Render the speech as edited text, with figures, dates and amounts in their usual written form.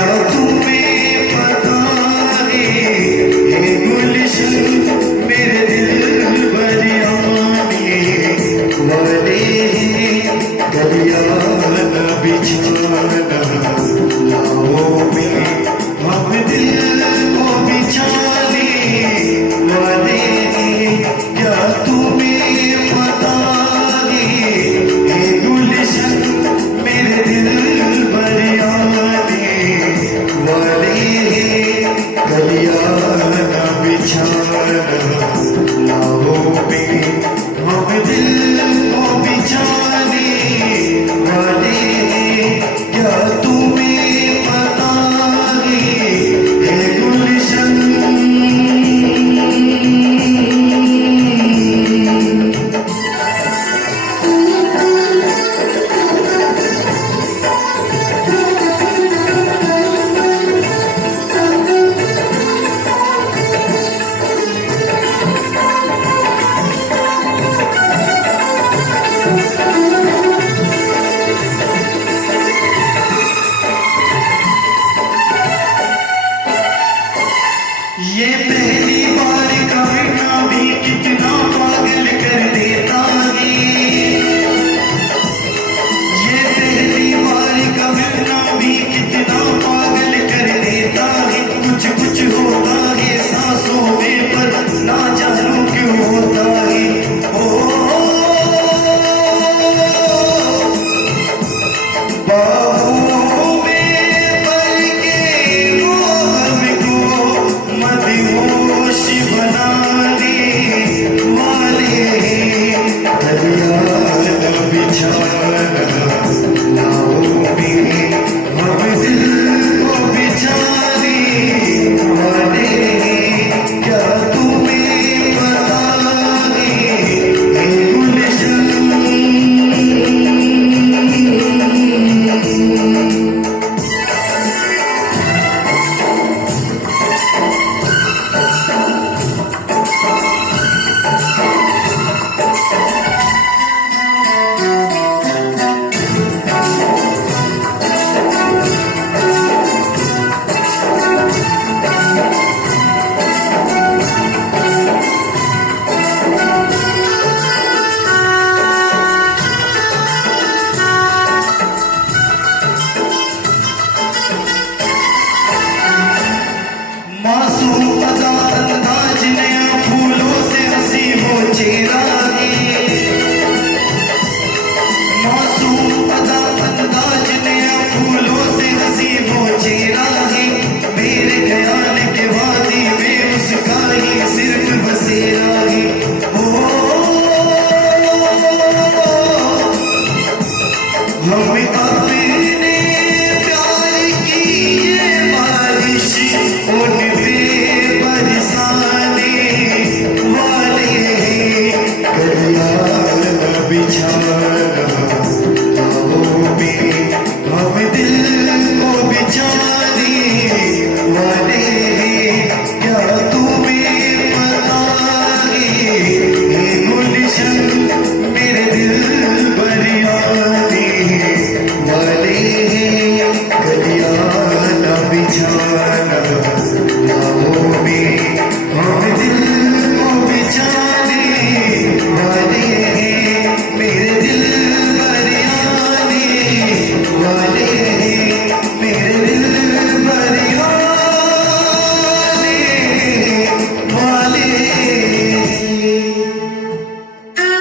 तुम्हें पता है ये गुलशन मेरे दिल बरियाने वाले गलिया बिछाना लाओ में हम दिल को बिछाने वाले क्या तुम्हें पता है ये गुलशन मेरे दिल बरियाने वाले गलिया बिछाना लाओ में हम दिल को बिछाने वाले क्या तुम्हें पता है ये गुलशन ये पहली बार का मिलना भी कितना पागल कर देता है ये पहली बार का मिलना भी कितना पागल कर देता है कुछ कुछ होता है सांसों में पर ना जानू क्यों होता है बाहों में पल के वो हमको मदहोश बनाने वाले गलिया बिछाना लाओ में हम दिल को बिछाने वाले क्या तुम्हें पता है ये गुलशन मासूम अदा अंदाज नया फूलों से हंसी हो चेहरा मासूम अदा अंदाज नया फूलों से हंसी हो चेहरा है मेरे ख्याल के वादी में उसका ही सिर्फ बसेरा है हम